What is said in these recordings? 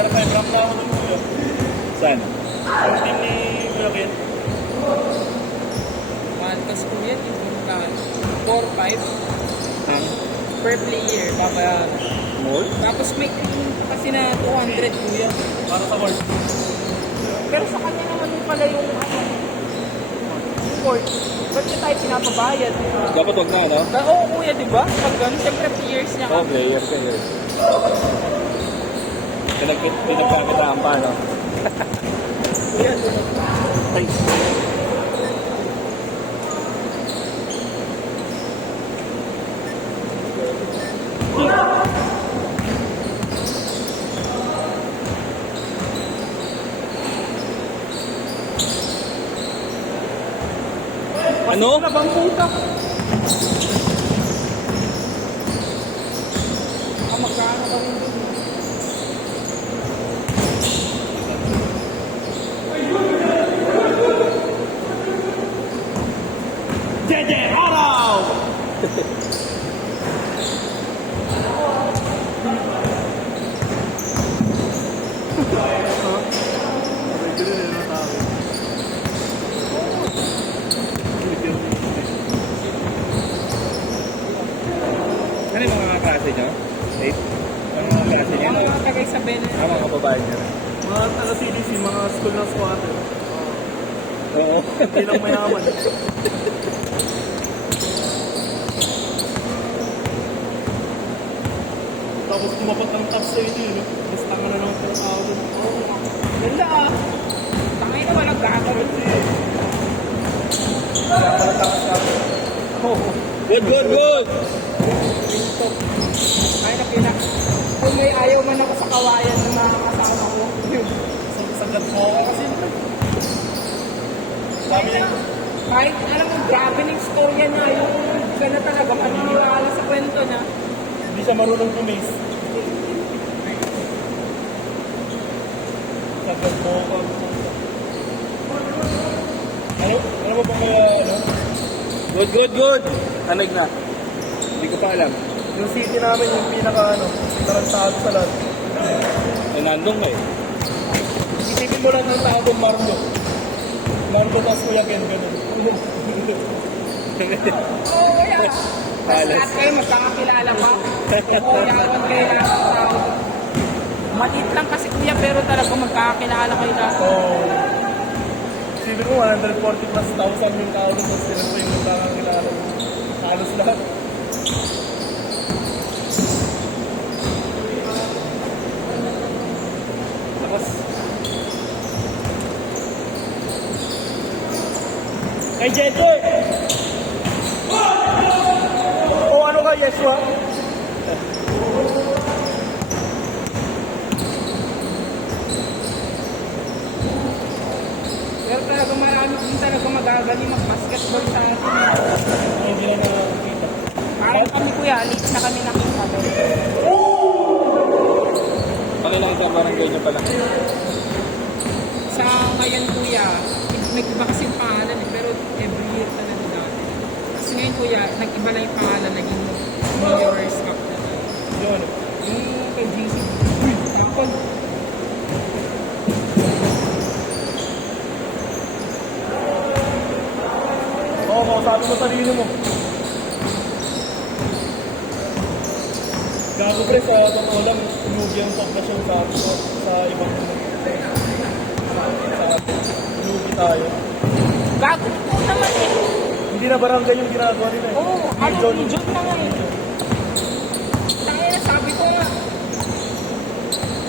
Pero 5 round na ako dun kuya. Saan? Ang team ni Kuya Ken. Mantas ko yan, yung puntahan. 4-5 Ang per player, babayaran. mall? Tapos may claim kasi na 200 kuya. Para sa court. Pero sa kanya naman yung pala yung court. Ba't niya tayo pinapabayad? Dapat wag na, ano? Oo kuya, di ba? Pag gano'n, siyempre players niya Oh, kami. player. Pinagkakitaan pa, no? Kuya, Ay. Ano? ano bang puta? Magkano ka rin dun? Jeje Araw! Ano yung mga klase nyo? Eight? Ano yung mga klase nyo? Ang mga tagay sa Benin. Mga kababae nyo. Mga taga-CDC, mga school ng squatter. Oo. Hindi lang mayaman. Tapos tumapat ng top sa inyo, no? Basta nga na lang ang tao dun. Ganda ah. Tangay na walang gagawin. Kaya pala tapos sa akin. Good! Ay na pina. Kung may ayaw man ako sa kawayan ng mga kasama ko. Sagad mo ako kasi. Dami niya. Kahit alam mo, grabe ng istorya niya. Yung gana talaga maniniwala sa kwento niya. Hindi siya marunong tumis. Sagad mo ako. Ano ba kaya, ano? Good! Tanig na. Hindi ko pa alam. Yung city namin, yung pinaka, ano, tarantado sa lahat. Eh, nandun ka eh. Isipin mo lang ng tao doon, Marlo. Marlo tapos Kuya Ken, ganun. Oo, kaya. Mas lahat kayo magkakakilala pa. Oo, yawan kayo lahat ng tao. Maliit lang kasi kuya, pero talaga magkakakilala kayo lahat. Oo. Isipin mo, 140 plus thousand yung tao doon, tapos sila po yung magkakakilala. Halos lahat. Tapos, kay Jeter! O ano ka, Yeshua? Pero talaga marami din talaga magagaling mag-basketball sa atin. Hindi na nakakita. Parang kami kuya, late na kami nakita. Pangilang ka barangay nyo pala. Sa ngayon kuya, may iba kasi yung pangalan eh, pero every year talaga dati. Kasi ngayon kuya, nag-iba na yung pangalan, naging New Year's Cup na tayo. Yun. Yung kay GC. Kapag Oo, kausapin mo sarili mo. Gago pre, sa totoo lang, inugi ang poblasyon sa ibang sa atin. Inugi tayo. bago po naman eh. Hindi na barangay yung ginagawa nila eh. Oo, ano Region. region na nga eh. Tangina na sabi ko nga.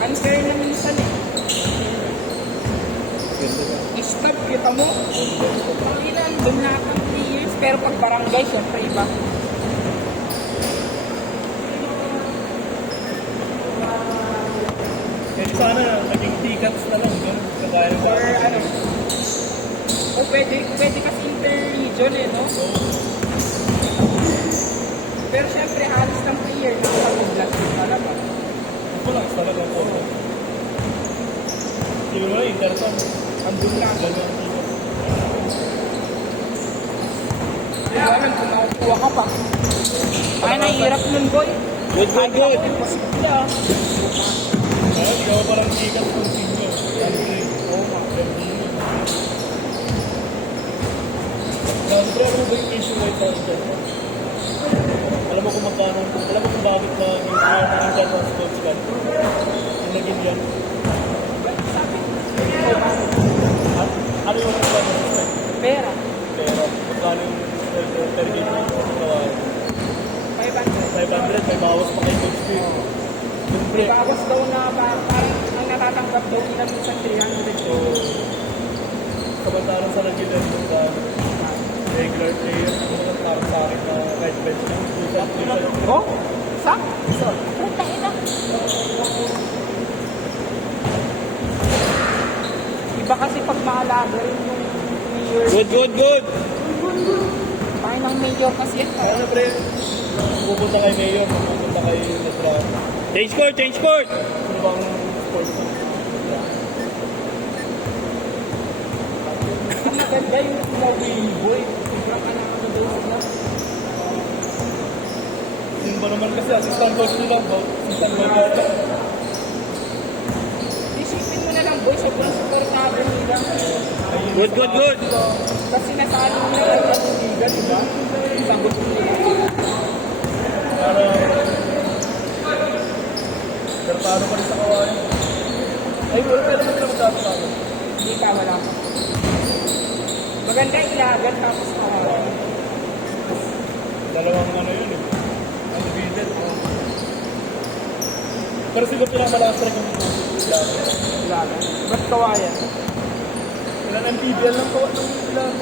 Unfair na minsan eh. Stop, kita mo. Tangina, doon lahat ng 3 years. Pero pag barangay, syempre iba. Kaya sana naging decants na lang. Ganun, kagaya ng Or dati. ano. O pwede kasi inter-region eh, no? Pero syempre, halos ng player na kapag-vlog din talaga. Ito lang, talaga po. Sige mo na, Interson. Andun lang. Ganun. Kaya naman, kung makukuha ka pa. Ay, nahihirap nun, boy. Good! Imposible ah. Hindi ka parang sikat kung senior. Oo nga. Grabe mo ba yung issue right now dyan? Alam mo kung magkano, alam mo kung bakit na yung internal sports ka? Yung naging yan? Ano yung plano mo sa Pera. Pero magkano yung per game mo? 500. 500, may bawas pa kay Coach P. May bawas daw na parang ang natatanggap daw nila minsan 300. So, samantalang sa regular mo ba, regular player, parang sa akin na kahit bench lang, Oh? Sa? isa. Puta ina. Iba kasi pag maalaga rin yung mayor. Good. Tayo ng mayor kasi yan. Ano pre, pupunta kay Mayor, pupunta kay Lebron. Change court! Ano bang sports mo? Ang maganda yung mobile boy. Sobrang anak ko daw sila. Yung ba naman kasi assistant coach nila, assistant coach. Isipin mo na lang boy, sobrang supportable nila. Good! Kasi nasali nila lang yung liga, diba? Sagot nila. Pero paano pa rin sa kawain? Ay, wala pa naman sila magkakasama. Hindi ka, wala ka. Maganda ilagan tapos kawalan. Dalawang ano yun eh. Undefeated. Pero sila pinakamalakas rin yung Ilagan. Ba't kawayan? ilan ang PBL lang po ng ilan.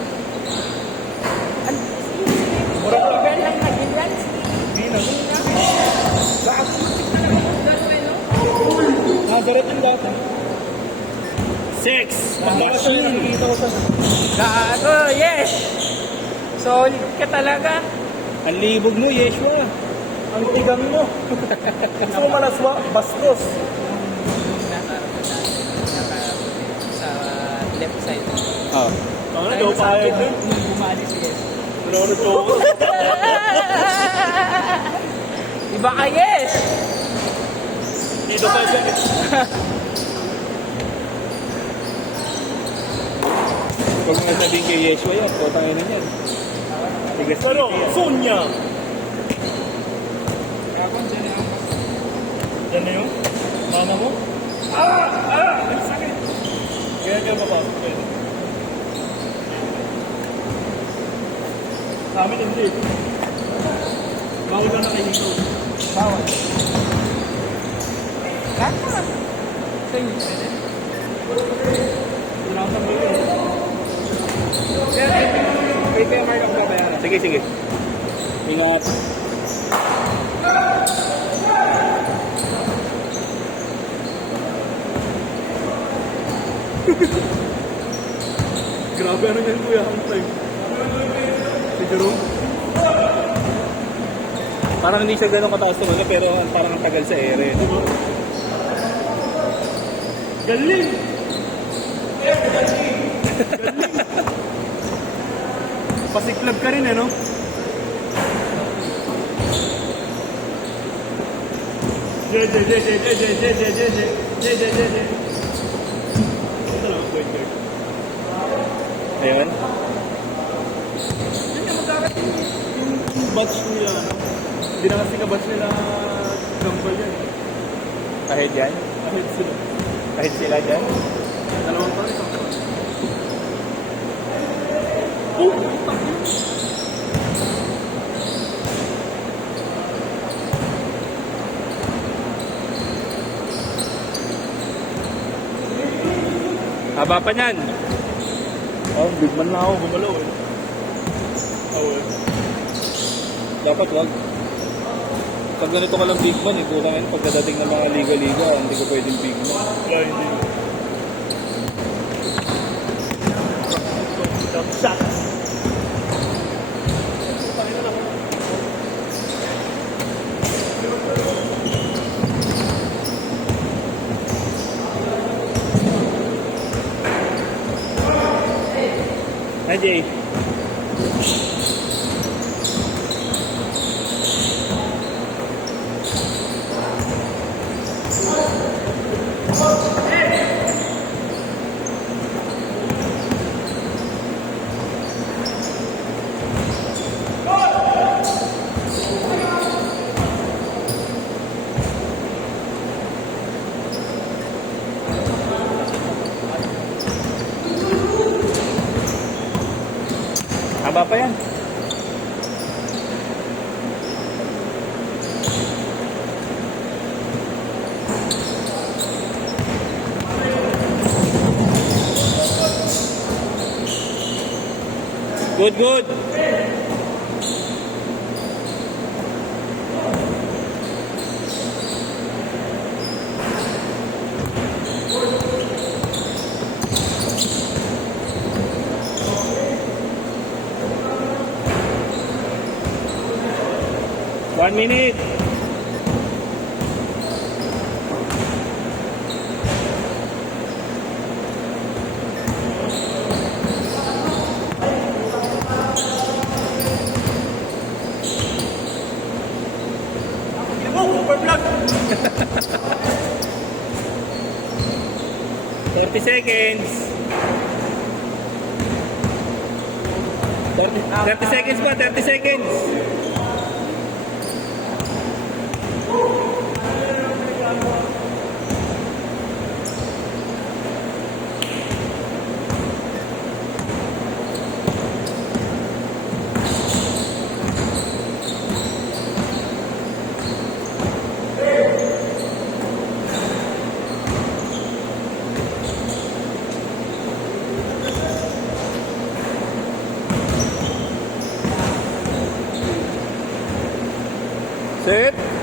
Mura ka ba lang naging runs? Hindi na. Baka kumatik na naman kung gano'n eh, no? Nazareth yung dati. 6! Baka siya yung nakikita ko sa... Gago, yes! Solid ka talaga. Ang libog mo, Yeshua. Ang tigang mo. Gusto mo malaswa? Bastos. Sa left side. Oh. Ano daw pahayag doon? Bumali si Yes. Pero joke. Iba ka, Yes! Dito pa siya. Huwag mo sabihin kay Yeshua yan, putang ina niyan. Tigas Pero, Sonya. Gago, dyan na ako. Yan na yun? Mama mo? Sakit. Kaya papasok pwede. Sa amin hindi. Bawal ka na kay Nito. Bawal. Lahat naman. Sa inyo, pwede? Wala kang sabihin. Kaya kaya Mark ang babayaran. Sige. Ingat. Grabe ano yan kuya ang time. Si Jerome? Parang hindi siya ganun kataas tumaga, pero parang ang tagal sa ere. Di ba? Galing! Galing! Pasiklag ka rin eh, no? Ito lang, point guard. Ayun. Yung batch nila, ano? Hindi na kasi ka-batch nila gambal yan. Kahit yan. Kahit sila. Kahit sila dyan. Dalawang pa rin. Oh! Haba pa niyan. Oh, big man na ako. Gumalaw eh. Oh, eh. Dapat wag. Pag ganito ka lang big man, kurangin pagkadating ng mga liga-liga, hindi ko pwedeng big man. Wala, hindi. Jump shot. Hi, Jay. Baba pa yan. Good, good. One minute. Super vlog! 30 seconds. 30 seconds pa, 30 seconds. Set.